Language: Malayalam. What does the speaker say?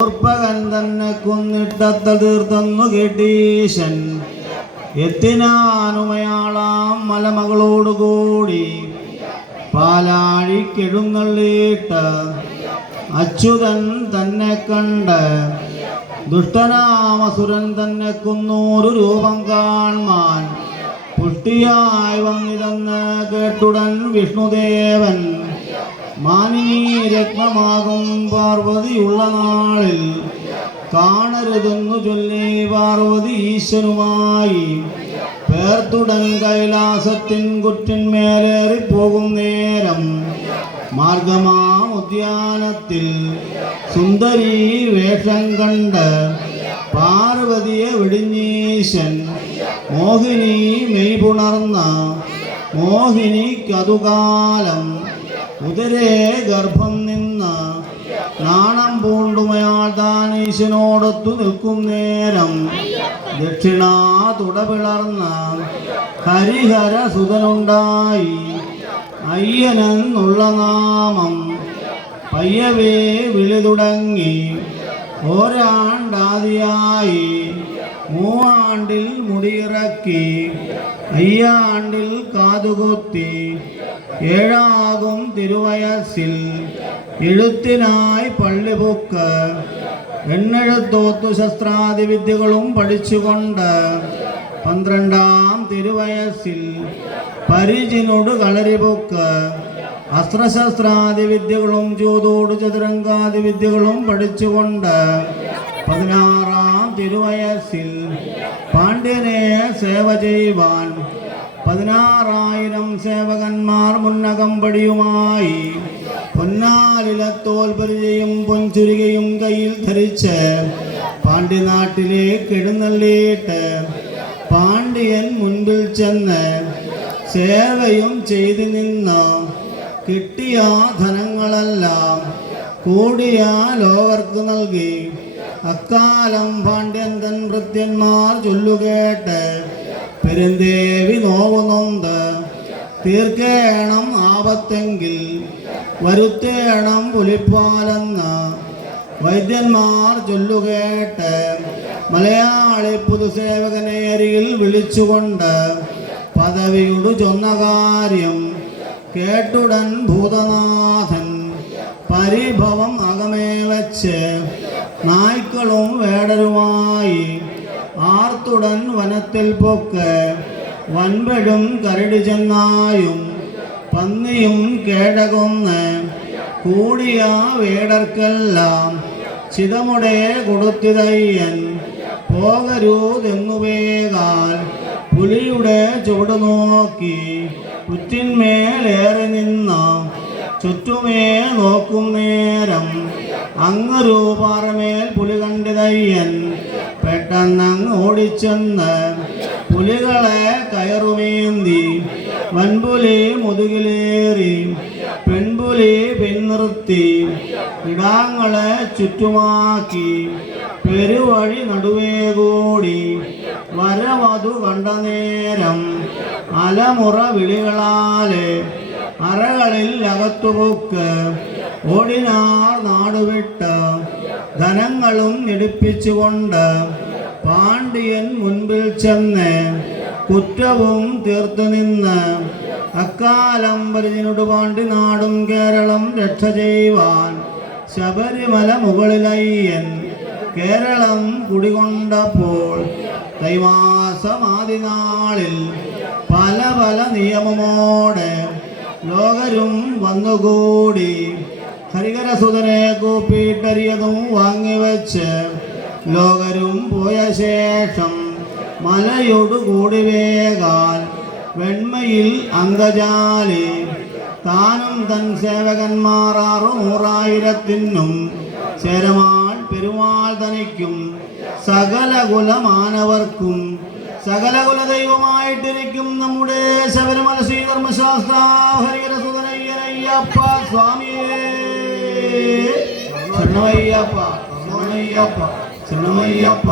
ഉർപ്പകൻ തന്നെ കൊന്നിട്ടത്ത തീർത്തെന്നു കേട്ടീശൻ എത്തിനാനുമയാളാം മലമകളോടുകൂടി പാലാഴിക്കെഴുന്നള്ളിയിട്ട് അച്യുതൻ തന്നെ കണ്ട് ദുഷ്ടനാമസുരൻ തന്നെ കൊന്നൂരു രൂപം കാൺമാൻ പുഷ്ടിയായി വന്നിതെന്ന് കേട്ടുടൻ വിഷ്ണുദേവൻ മാനിനീ രത്നമാകും പാർവതിയുള്ള നാളിൽ കാണരുതെന്നു ചൊല്ലി പാർവതി ഈശ്വനുമായി പേർത്തുടൻ കൈലാസത്തിൻ കുറ്റിന്മേലേറിപ്പോകും നേരം മാർഗമാം ഉദ്യാനത്തിൽ സുന്ദരീ വേഷം കണ്ട് പാർവതിയെ വെടിഞ്ഞീശൻ മോഹിനി മെയ്പുണർന്ന മോഹിനിക്കതുകാലം ഉദരേ ഗർഭം നിന്ന് നാണം പൂണ്ടുമയാൾ താൻ ഈശനോടൊത്തു നിൽക്കും നേരം ദക്ഷിണാ തുടപിളർന്ന ഹരിഹര സുതനുണ്ടായി അയ്യനെന്നുള്ള നാമം പയ്യവേ വിളി തുടങ്ങി ഓരാണ്ടാദിയായി മൂവാണ്ടിൽ മുടിയിറക്കി അയ്യാണ്ടിൽ കാതുകുത്തി ഏഴാകും തിരുവയസ്സിൽ എഴുത്തിനായി പള്ളിപൊക്ക് എണ്ണെഴുത്തോത്തു ശസ്ത്രാദി വിദ്യകളും പഠിച്ചുകൊണ്ട് 12-ാം തിരുവയസ്സിൽ പരിചിനോട് കളരിപൊക്ക് അസ്ത്രശസ്ത്രാദി വിദ്യകളും ചൂതോട് ചതുരംഗാദി വിദ്യകളും പഠിച്ചുകൊണ്ട് 16-ാം തിരുവയസ്സിൽ പാണ്ഡ്യനെ സേവ ചെയ്യുവാൻ 16,000 സേവകന്മാർ മുന്നകമ്പടിയുമായി പൊന്നാലിലത്തോൽ പരിചയും പൊൻചുരികയും കയ്യിൽ ധരിച്ച് പാണ്ഡ്യനാട്ടിലേക്ക് എഴുന്നള്ളിയിട്ട് പാണ്ഡ്യൻ മുൻപിൽ ചെന്ന് സേവയും ചെയ്തു നിന്ന് കിട്ടിയ ധനങ്ങളെല്ലാം കൂടിയ ലോകർക്ക് നൽകി അക്കാലം പാണ്ഡ്യൻ തൻ ഭൃത്യന്മാർ ചൊല്ലുകേട്ട് പെരുന്തേവി നോവുന്നൊന്ത് തീർക്കേണം ആപത്തെങ്കിൽ വരുത്തേണം പുലിപ്പാലെന്ന് വൈദ്യന്മാർ ചൊല്ലുകേട്ട് മലയാളി പുതുസേവകനെ അരികിൽ വിളിച്ചുകൊണ്ട് പദവിയോട് ചൊന്ന കാര്യം കേട്ടുടൻ ഭൂതനാഥൻ പരിഭവം അകമേ വച്ച് നായ്ക്കളും വേടരുമായി ആർത്തുടൻ വനത്തിൽ പൊക്ക് വൻപെടും കരടി ചെന്നായും പന്നിയും കേടകൊന്ന് കൂടിയ വേടർക്കെല്ലാം ചിതമുടെ കൊടുത്തിതയ്യൻ പോകരുതെന്നുവേകാൽ പുലിയുടെ ചുവട് നോക്കി കുറ്റിന്മേലേറി നിന്ന ചുറ്റുമേ നോക്കും നേരം അങ്ങൊരു പാറമേൽ പുലി കണ്ടിതയ്യൻ പെട്ടെന്നങ്ങ് ഓടിച്ചെന്ന് പുലികളെ കയറുമേന്തി വൻപുലി മുതുകിലേറി പെൺപുലി പിൻനിർത്തി ഇടാങ്ങളെ ചുറ്റുമാക്കി പെരുവഴി നടുവേ കൂടി വരവതു കണ്ട നേരം അലമുറ വിളികളാലെ അറകളിൽ അകത്തുപൊക്ക് ഓടിനാർ നാടുവിട്ട് ധനങ്ങളും എടുപ്പിച്ചുകൊണ്ട് പാണ്ഡ്യൻ മുൻപിൽ ചെന്ന് കുറ്റവും തീർത്തു നിന്ന് അക്കാലം പരിചിനോട് പാണ്ഡ്യനാടും കേരളം രക്ഷ ചെയ്യുവാൻ ശബരിമല മുകളിലയ്യൻ കേരളം കുടികൊണ്ടപ്പോൾ തൈമാസമാദിനാളിൽ പല പല നിയമമോടെ ലോകരും വന്നുകൂടി ഹരിഹരസുതനെ കൂപ്പിയിട്ടരിയതും വാങ്ങിവെച്ച് ലോകരും പോയ ശേഷം മലയോടുകൂടി വേഗാൽ വെണ്മയിൽ അംഗജാലി താനും തൻ സേവകന്മാർ 600,000 ചേരമാൾ പെരുമാൾ തനിക്കും സകല കുലമാനവർക്കും സകല കുലദൈവമായിട്ടിരിക്കും നമ്മുടെ ശബരിമല ശ്രീധർമ്മശാസ്ത്ര ഹരിഹരസുതനയ്യനയ്യപ്പ സ്വാമിയേ ശരണമയ്യപ്പ ശരണമയ്യപ്പ ശരണമയ്യപ്പ